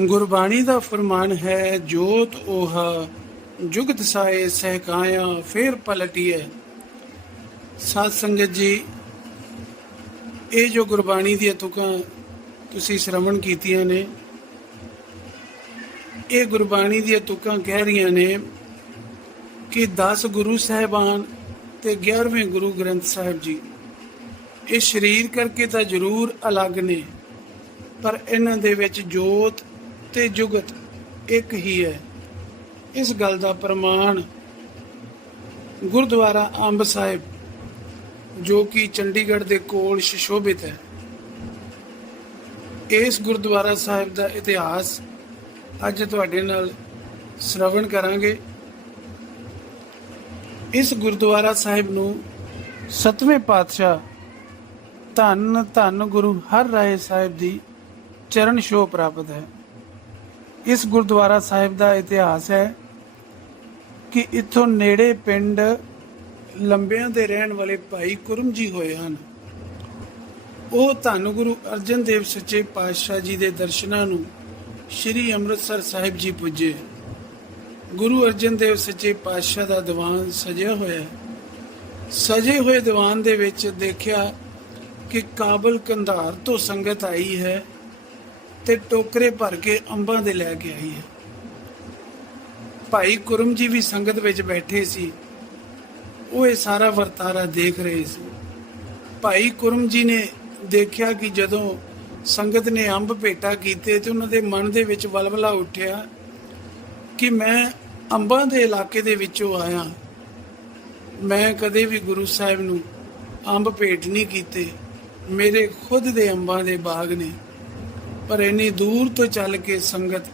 ਗੁਰਬਾਣੀ ਦਾ ਫਰਮਾਨ ਹੈ, ਜੋਤ ਓਹਾ, ਜੁਗਤ ਸਾਏ ਸਹਿਕਾਇਆ, ਫੇਰ ਪਲਟੀਐ। ਸਾਧ ਸੰਗਤ ਜੀ, ਇਹ ਜੋ ਗੁਰਬਾਣੀ ਦੀਆਂ ਤੁਕਾਂ ਤੁਸੀਂ ਸ਼ਰਵਣ ਕੀਤੀਆਂ ਨੇ, ਇਹ ਗੁਰਬਾਣੀ ਦੀਆਂ ਤੁਕਾਂ ਕਹਿ ਰਹੀਆਂ ਨੇ ਕਿ 10 ਗੁਰੂ ਸਾਹਿਬਾਨ ਤੇ 11ਵੇਂ ਗੁਰੂ ਗ੍ਰੰਥ ਸਾਹਿਬ ਜੀ। ਇਹ ਸਰੀਰ ਕਰਕੇ ਤਾਂ ਜ਼ਰੂਰ ਅਲੱਗ ਨੇ, ਪਰ ਇਹਨਾਂ ਦੇ ਵਿੱਚ ਜੋਤ ਤੇ ਜੁਗਤ ਇੱਕ ਹੀ ਹੈ। ਇਸ ਗੱਲ ਦਾ ਪ੍ਰਮਾਣ ਗੁਰਦੁਆਰਾ ਅੰਬ ਸਾਹਿਬ, ਜੋ ਕਿ ਚੰਡੀਗੜ੍ਹ ਦੇ ਕੋਲ ਸ਼ਿਸ਼ੋਭਿਤ ਹੈ। ਇਸ ਗੁਰਦੁਆਰਾ ਸਾਹਿਬ ਦਾ ਇਤਿਹਾਸ ਅੱਜ ਤੁਹਾਡੇ ਨਾਲ ਸ਼ਰਵਣ ਕਰਾਂਗੇ। ਇਸ ਗੁਰਦੁਆਰਾ ਸਾਹਿਬ ਨੂੰ ਸਤਵੇਂ ਪਾਤਸ਼ਾਹ ਧੰਨ ਧੰਨ ਗੁਰੂ ਹਰ ਰਾਏ ਸਾਹਿਬ ਦੀ ਚਰਨ ਛੋਹ ਪ੍ਰਾਪਤ ਹੈ। ਇਸ ਗੁਰਦੁਆਰਾ ਸਾਹਿਬ ਦਾ ਇਤਿਹਾਸ ਹੈ ਕਿ ਇੱਥੋਂ ਨੇੜੇ ਪਿੰਡ ਲੰਬਿਆਂ ਦੇ ਰਹਿਣ ਵਾਲੇ ਭਾਈ ਕੁਰਮ ਜੀ ਹੋਏ ਹਨ। ਉਹ ਧੰਨ ਗੁਰੂ ਅਰਜਨ ਦੇਵ ਸੱਚੇ ਪਾਤਸ਼ਾਹ ਜੀ ਦੇ ਦਰਸ਼ਨਾਂ ਨੂੰ ਸ੍ਰੀ ਅੰਮ੍ਰਿਤਸਰ ਸਾਹਿਬ ਜੀ ਪੁੱਜੇ। ਗੁਰੂ ਅਰਜਨ ਦੇਵ ਸੱਚੇ ਪਾਤਸ਼ਾਹ ਦਾ ਦੀਵਾਨ ਸਜਿਆ ਹੋਇਆ ਹੈ। ਸਜੇ ਹੋਏ ਦੀਵਾਨ ਦੇ ਵਿੱਚ ਦੇਖਿਆ ਕਿ ਕਾਬਲ ਕੰਧਾਰ ਤੋਂ ਸੰਗਤ ਆਈ ਹੈ। ਤੇ ਟੋਕਰੇ ਭਰ ਕੇ ਅੰਬਾਂ ਦੇ ਲੈ ਕੇ ਆਈ ਹੈ। ਭਾਈ ਕੁਰਮ ਜੀ ਵੀ ਸੰਗਤ ਵਿੱਚ ਬੈਠੇ ਸੀ। ਉਹ ਇਹ ਸਾਰਾ ਵਰਤਾਰਾ ਦੇਖ ਰਹੇ ਸੀ। ਭਾਈ ਕੁਰਮ ਜੀ ਨੇ ਦੇਖਿਆ ਕਿ ਜਦੋਂ ਸੰਗਤ ਨੇ ਅੰਬ ਭੇਟਾ ਕੀਤੇ ਤੇ ਉਹਨਾਂ ਦੇ ਮਨ ਦੇ ਵਿੱਚ ਵਲਵਲਾ ਉੱਠਿਆ ਕਿ ਮੈਂ ਅੰਬਾਂ ਦੇ ਇਲਾਕੇ ਦੇ ਵਿੱਚੋਂ ਆਇਆ। ਮੈਂ ਕਦੇ ਵੀ ਗੁਰੂ ਸਾਹਿਬ ਨੂੰ ਅੰਬ ਭੇਟ ਨਹੀਂ ਕੀਤੇ। ਮੇਰੇ ਖੁਦ ਦੇ ਅੰਬਾਂ ਦੇ ਬਾਗ ਨੇ। ਪਰ ਇੰਨੀ ਦੂਰ ਤੋਂ ਚੱਲ ਕੇ ਸੰਗਤ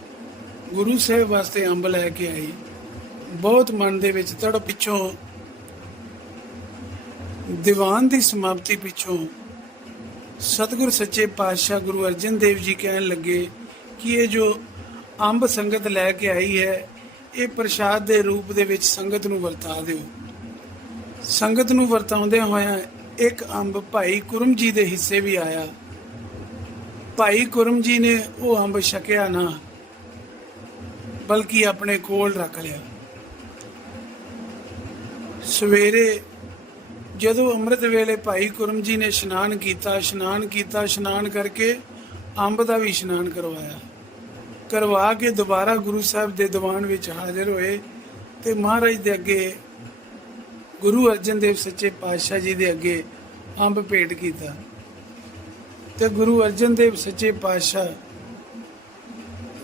ਗੁਰੂ ਸਾਹਿਬ ਵਾਸਤੇ ਅੰਬ ਲੈ ਕੇ ਆਈ। ਬਹੁਤ ਮਨ ਦੇ ਵਿੱਚ ਤੜ ਪਿੱਛੋਂ, ਦੀਵਾਨ ਦੀ ਸਮਾਪਤੀ ਪਿੱਛੋਂ ਸਤਿਗੁਰ ਸੱਚੇ ਪਾਤਸ਼ਾਹ ਗੁਰੂ ਅਰਜਨ ਦੇਵ ਜੀ ਕਹਿਣ ਲੱਗੇ ਕਿ ਇਹ ਜੋ ਅੰਬ ਸੰਗਤ ਲੈ ਕੇ ਆਈ ਹੈ, ਇਹ ਪ੍ਰਸ਼ਾਦ ਦੇ ਰੂਪ ਦੇ ਵਿੱਚ ਸੰਗਤ ਨੂੰ ਵਰਤਾ ਦਿਓ। ਸੰਗਤ ਨੂੰ ਵਰਤਾਉਂਦਿਆਂ ਹੋਇਆਂ ਇੱਕ ਅੰਬ ਭਾਈ ਕੁਰਮ ਜੀ ਦੇ ਹਿੱਸੇ ਵੀ ਆਇਆ। ਭਾਈ ਕੁਰਮ ਜੀ ਨੇ ਉਹ ਅੰਬ ਛਕਿਆ ਨਾ, ਬਲਕਿ ਆਪਣੇ ਕੋਲ ਰੱਖ ਲਿਆ। ਸਵੇਰੇ ਜਦੋਂ ਅੰਮ੍ਰਿਤ ਵੇਲੇ ਭਾਈ ਕੁਰਮ ਜੀ ਨੇ ਇਸ਼ਨਾਨ ਕੀਤਾ ਇਸ਼ਨਾਨ ਕੀਤਾ, ਇਸ਼ਨਾਨ ਕਰਕੇ ਅੰਬ ਦਾ ਵੀ ਇਸ਼ਨਾਨ ਕਰਵਾਇਆ। ਕਰਵਾ ਕੇ ਦੁਬਾਰਾ ਗੁਰੂ ਸਾਹਿਬ ਦੇ ਦੀਵਾਨ ਵਿੱਚ ਹਾਜ਼ਰ ਹੋਏ ਤੇ ਮਹਾਰਾਜ ਦੇ ਅੱਗੇ ਗੁਰੂ ਅਰਜਨ ਦੇਵ ਸੱਚੇ ਪਾਤਸ਼ਾਹ ਜੀ ਦੇ ਅੱਗੇ ਅੰਬ ਭੇਟ ਕੀਤਾ। ਤੇ ਗੁਰੂ ਅਰਜਨ ਦੇਵ ਸੱਚੇ ਪਾਤਸ਼ਾਹ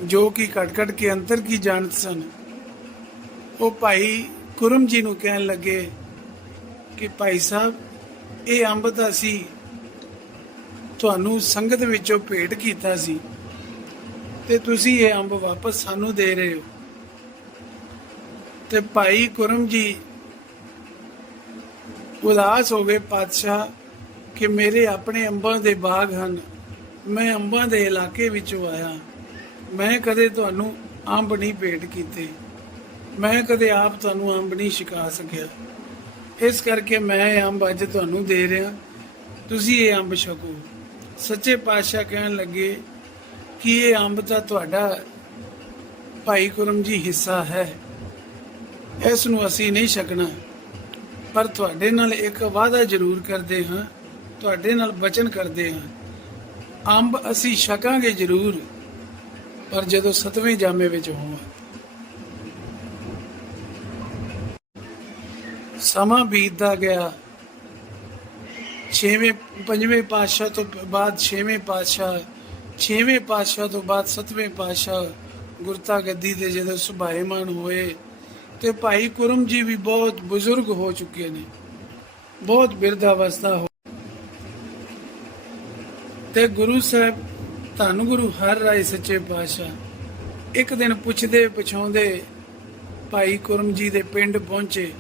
ਜੋ ਕਿ ਘਟ ਘਟ ਕੇ ਅੰਤਰ ਕੀ ਜਾਣਤ ਸਨ, ਉਹ ਭਾਈ ਕੁਰਮ ਜੀ ਨੂੰ ਕਹਿਣ ਲੱਗੇ ਕਿ ਭਾਈ ਸਾਹਿਬ, ਇਹ ਅੰਬ ਤਾਂ ਸੀ ਤੁਹਾਨੂੰ ਸੰਗਤ ਵਿੱਚੋਂ ਭੇਟ ਕੀਤਾ ਸੀ ਤੇ ਤੁਸੀਂ ਇਹ ਅੰਬ ਵਾਪਸ ਸਾਨੂੰ ਦੇ ਰਹੇ ਹੋ। ਤੇ ਭਾਈ ਕੁਰਮ ਜੀ ਉਦਾਸ ਹੋ ਗਏ, ਪਾਤਸ਼ਾਹ ਕਿ ਮੇਰੇ ਆਪਣੇ ਅੰਬਾਂ ਦੇ ਬਾਗ ਹਨ। ਮੈਂ ਅੰਬਾਂ ਦੇ ਇਲਾਕੇ ਵਿੱਚੋਂ ਆਇਆ। ਮੈਂ ਕਦੇ ਤੁਹਾਨੂੰ ਅੰਬ ਨਹੀਂ ਭੇਟ ਕੀਤੇ। ਮੈਂ ਕਦੇ ਆਪ ਤੁਹਾਨੂੰ ਅੰਬ ਨਹੀਂ ਛਕਾ ਸਕਿਆ। ਇਸ ਕਰਕੇ ਮੈਂ ਇਹ ਅੰਬ ਅੱਜ ਤੁਹਾਨੂੰ ਦੇ ਰਿਹਾ। ਤੁਸੀਂ ਇਹ ਅੰਬ ਛਕੋ। ਸੱਚੇ ਪਾਤਸ਼ਾਹ ਕਹਿਣ ਲੱਗੇ ਕਿ ਇਹ ਅੰਬ ਤਾਂ ਤੁਹਾਡਾ ਭਾਈ ਕੁਰਮ ਜੀ ਹਿੱਸਾ ਹੈ। ਇਸ ਨੂੰ ਅਸੀਂ ਨਹੀਂ ਛਕਣਾ। ਪਰ ਤੁਹਾਡੇ ਨਾਲ ਇੱਕ ਵਾਅਦਾ ਜ਼ਰੂਰ ਕਰਦੇ ਹਾਂ। ਤੁਹਾਡੇ ਨਾਲ ਬਚਨ ਕਰਦੇ ਹਾਂ। ਅੰਬ ਅਸੀਂ ਛਕਾਂਗੇ ਜ਼ਰੂਰ, ਪਰ ਜਦੋਂ ਸਤਵੇਂ ਜਾਮੇ ਵਿੱਚ ਹੋਵਾਂ। ਸਮਾਂ ਬੀਤਦਾ ਗਿਆ। ਛੇਵੇਂ, ਪੰਜਵੇਂ ਪਾਤਸ਼ਾਹ ਤੋਂ ਬਾਅਦ ਛੇਵੇਂ ਪਾਤਸ਼ਾਹ ਛੇਵੇਂ ਪਾਤਸ਼ਾਹ ਤੋਂ ਬਾਅਦ ਸਤਵੇਂ ਪਾਤਸ਼ਾਹ ਗੁਰਤਾ ਗੱਦੀ ਦੇ ਜਦੋਂ ਸੁਭਾਏਮਾਨ ਹੋਏ, ਤੇ ਭਾਈ ਕੁਰਮ ਜੀ ਵੀ ਬਹੁਤ ਬਜ਼ੁਰਗ ਹੋ ਚੁੱਕੇ ਨੇ। ਬਹੁਤ ਬਿਰਧ ਅਵਸਥਾ ਹੋ ਤੇ ਗੁਰੂ ਸਾਹਿਬ, ਧੰਨ ਗੁਰੂ ਹਰ ਰਾਏ ਸੱਚੇ ਪਾਤਸ਼ਾਹ। ਇੱਕ ਦਿਨ ਪੁੱਛਦੇ ਪਛਾਉਂਦੇ ਭਾਈ ਕੁਰਮ ਜੀ ਦੇ ਪਿੰਡ ਪਹੁੰਚੇ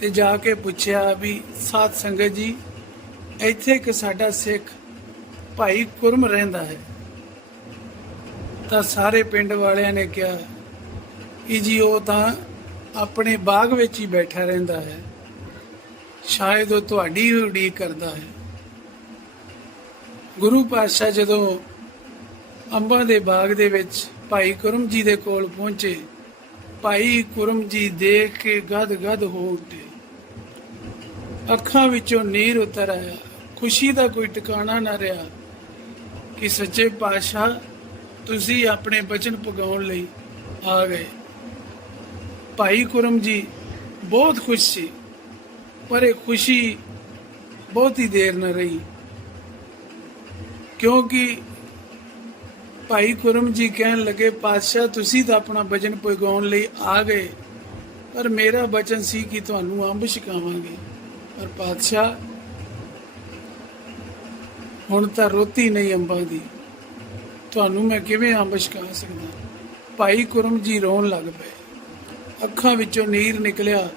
ਤੇ ਜਾ ਕੇ ਪੁੱਛਿਆ ਵੀ, ਸਾਧ ਸੰਗਤ ਜੀ, ਇੱਥੇ ਇੱਕ ਸਾਡਾ ਸਿੱਖ ਭਾਈ ਕੁਰਮ ਰਹਿੰਦਾ ਹੈ। ਤਾਂ ਸਾਰੇ ਪਿੰਡ ਵਾਲਿਆਂ ਨੇ ਕਿਹਾ ਕਿ ਜੀ, ਉਹ ਤਾਂ ਆਪਣੇ ਬਾਗ ਵਿੱਚ ਹੀ ਬੈਠਾ ਰਹਿੰਦਾ ਹੈ। ਸ਼ਾਇਦ ਉਹ ਤੁਹਾਡੀ ਹੀ ਉਡੀਕ ਕਰਦਾ ਹੈ। ਗੁਰੂ ਪਾਤਸ਼ਾਹ ਜਦੋਂ ਅੰਬਾਂ ਦੇ ਬਾਗ ਦੇ ਵਿੱਚ ਭਾਈ ਕੁਰਮ ਜੀ ਦੇ ਕੋਲ ਪਹੁੰਚੇ, ਭਾਈ ਕੁਰਮ ਜੀ ਦੇਖ ਕੇ ਗਦ ਗਦ ਹੋ ਉੱਠੇ। ਅੱਖਾਂ ਵਿੱਚੋਂ ਨੀਰ ਉਤਰ ਆਇਆ। ਖੁਸ਼ੀ ਦਾ ਕੋਈ ਟਿਕਾਣਾ ਨਾ ਰਿਹਾ ਕਿ ਸੱਚੇ ਪਾਤਸ਼ਾਹ ਤੁਸੀਂ ਆਪਣੇ ਬਚਨ ਪਗਾਉਣ ਲਈ ਆ ਗਏ। ਭਾਈ ਕੁਰਮ ਜੀ ਬਹੁਤ ਖੁਸ਼ ਸੀ, ਪਰ ਇਹ ਖੁਸ਼ੀ ਬਹੁਤ ਹੀ ਦੇਰ ਨਾ ਰਹੀ। ਕਿਉਂਕਿ ਭਾਈ ਕੁਰਮ ਜੀ ਕਹਿਣ ਲੱਗੇ, ਪਾਤਸ਼ਾਹ, ਤੁਸੀਂ ਤਾਂ ਆਪਣਾ ਵਚਨ ਪਗਾਉਣ ਲਈ ਆ ਗਏ, ਪਰ ਮੇਰਾ ਵਚਨ ਸੀ ਕਿ ਤੁਹਾਨੂੰ ਅੰਬ ਛਕਾਵਾਂਗੇ। ਪਰ ਪਾਤਸ਼ਾਹ, ਹੁਣ ਤਾਂ ਰੋਤੀ ਨਹੀਂ ਅੰਬਾਂ ਦੀ। ਤੁਹਾਨੂੰ ਮੈਂ ਕਿਵੇਂ ਅੰਬ ਛਕਾ ਸਕਦਾ? ਭਾਈ ਕੁਰਮ ਜੀ ਰੋਣ ਲੱਗ ਪਏ। ਅੱਖਾਂ ਵਿੱਚੋਂ ਨੀਰ ਨਿਕਲਿਆ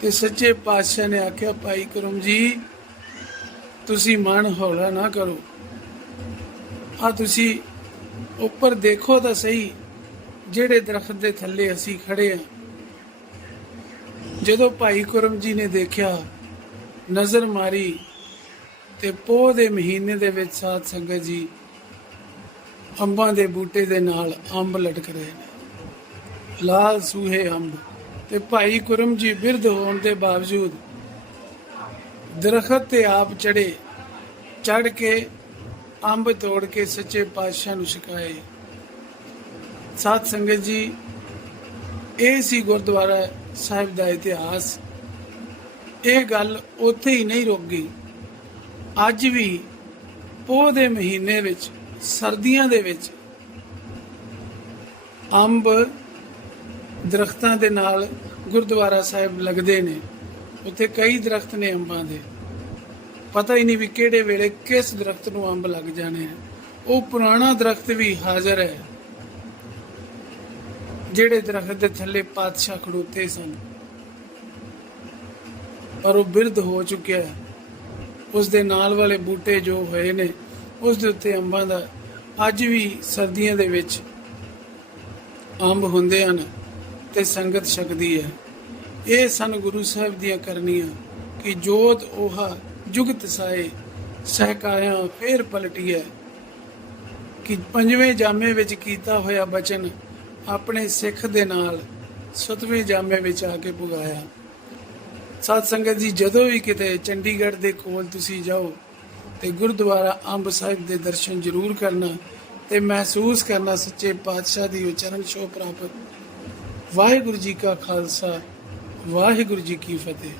ਤੇ ਸੱਚੇ ਪਾਤਸ਼ਾਹ ਨੇ ਆਖਿਆ, ਭਾਈ ਕੁਰਮ ਜੀ ਤੁਸੀਂ ਮਨ ਹੌਲਾ ਨਾ ਕਰੋ। ਆ ਤੁਸੀਂ ਉੱਪਰ ਦੇਖੋ ਤਾਂ ਸਹੀ, ਜਿਹੜੇ ਦਰਖਤ ਦੇ ਥੱਲੇ ਅਸੀਂ ਖੜੇ ਆ। ਜਦੋਂ ਭਾਈ ਕੁਰਮ ਜੀ ਨੇ ਦੇਖਿਆ, ਨਜ਼ਰ ਮਾਰੀ ਤੇ ਪੋਹ ਦੇ ਮਹੀਨੇ ਦੇ ਵਿੱਚ ਸਾਧ ਸੰਗਤ ਜੀ ਅੰਬਾਂ ਦੇ ਬੂਟੇ ਦੇ ਨਾਲ ਅੰਬ ਲਟਕ ਰਹੇ ਨੇ। ਲਾਲ ਸੂਹੇ ਅੰਬ ਤੇ ਭਾਈ ਕੁਰਮ ਜੀ ਬਿਰਧ ਹੋਣ ਦੇ ਬਾਵਜੂਦ ਦਰਖਤ ਤੇ ਆਪ ਚੜੇ, ਚੜ ਕੇ ਅੰਬ ਤੋੜ ਕੇ ਸੱਚੇ ਪਾਤਸ਼ਾਹ ਨੂੰ ਛਕਾਏ ਸਾਧ ਸੰਗਤ ਜੀ, ਇਹ ਸੀ ਗੁਰਦੁਆਰਾ ਸਾਹਿਬ ਦਾ ਇਤਿਹਾਸ। ਇਹ ਗੱਲ ਉੱਥੇ ਹੀ ਨਹੀਂ ਰੁਕ ਗਈ। ਅੱਜ ਵੀ ਪੋਹ ਦੇ ਮਹੀਨੇ ਵਿੱਚ, ਸਰਦੀਆਂ ਦੇ ਵਿੱਚ ਅੰਬ ਦਰਖਤਾਂ ਦੇ ਨਾਲ ਗੁਰਦੁਆਰਾ ਸਾਹਿਬ ਲੱਗਦੇ ਨੇ। ਉੱਥੇ ਕਈ ਦਰਖਤ ਨੇ ਅੰਬਾਂ ਦੇ। ਪਤਾ ਹੀ ਨਹੀਂ ਵੀ ਕਿਹੜੇ ਵੇਲੇ ਕਿਸ ਦਰਖਤ ਨੂੰ ਅੰਬ ਲੱਗ ਜਾਣੇ ਆ। ਉਹ ਪੁਰਾਣਾ ਦਰਖਤ ਵੀ ਹਾਜ਼ਰ ਹੈ। ਜਿਹੜੇ ਦਰਖਤ ਦੇ ਥੱਲੇ ਪਾਤਸ਼ਾਹ ਖੜੋਤੇ ਸਨ। ਪਰ ਉਹ ਬਿਰਧ ਹੋ ਚੁੱਕਿਆ ਹੈ। ਉਸ ਦੇ ਨਾਲ ਵਾਲੇ ਬੂਟੇ ਜੋ ਹੋਏ ਨੇ ਉਸ ਦੇ ਉੱਤੇ ਅੰਬਾਂ ਦਾ ਅੱਜ ਵੀ ਸਰਦੀਆਂ ਦੇ ਵਿੱਚ ਅੰਬ ਹੁੰਦੇ ਹਨ ਤੇ ਸੰਗਤ ਛਕਦੀ ਹੈ। ਇਹ ਸਨ ਗੁਰੂ ਸਾਹਿਬ ਦੀਆਂ ਕਰਨੀਆਂ ਕਿ ਜੋਤ 오ਹਾ ਜੁਗਤ ਸਾਏ, ਸਹਿਕਾਇਆ ਫੇਰ ਪਲਟੀਐ। ਕਿ ਪੰਜਵੇਂ ਜਾਮੇ ਵਿੱਚ ਕੀਤਾ ਹੋਇਆ ਬਚਨ ਆਪਣੇ ਸਿੱਖ ਦੇ ਨਾਲ ਸਤਵੇਂ ਜਾਮੇ ਵਿੱਚ ਆ ਕੇ ਪੁਗਾਇਆ। ਸਾਧ ਸੰਗਤ ਜੀ, ਜਦੋਂ ਵੀ ਕਿਤੇ ਚੰਡੀਗੜ੍ਹ ਦੇ ਕੋਲ ਤੁਸੀਂ ਜਾਓ ਤੇ ਗੁਰਦੁਆਰਾ ਅੰਬ ਸਾਹਿਬ ਦੇ ਦਰਸ਼ਨ ਜ਼ਰੂਰ ਕਰਨਾ ਤੇ ਮਹਿਸੂਸ ਕਰਨਾ ਸੱਚੇ ਪਾਤਸ਼ਾਹ ਦੀ ਉਹ ਚਰਨ ਛੋਹ ਪ੍ਰਾਪਤ। ਵਾਹਿਗੁਰੂ ਜੀ ਕਾ ਖਾਲਸਾ ਵਾਹਿਗੁਰੂ ਜੀ ਕੀ ਫਤਿਹ।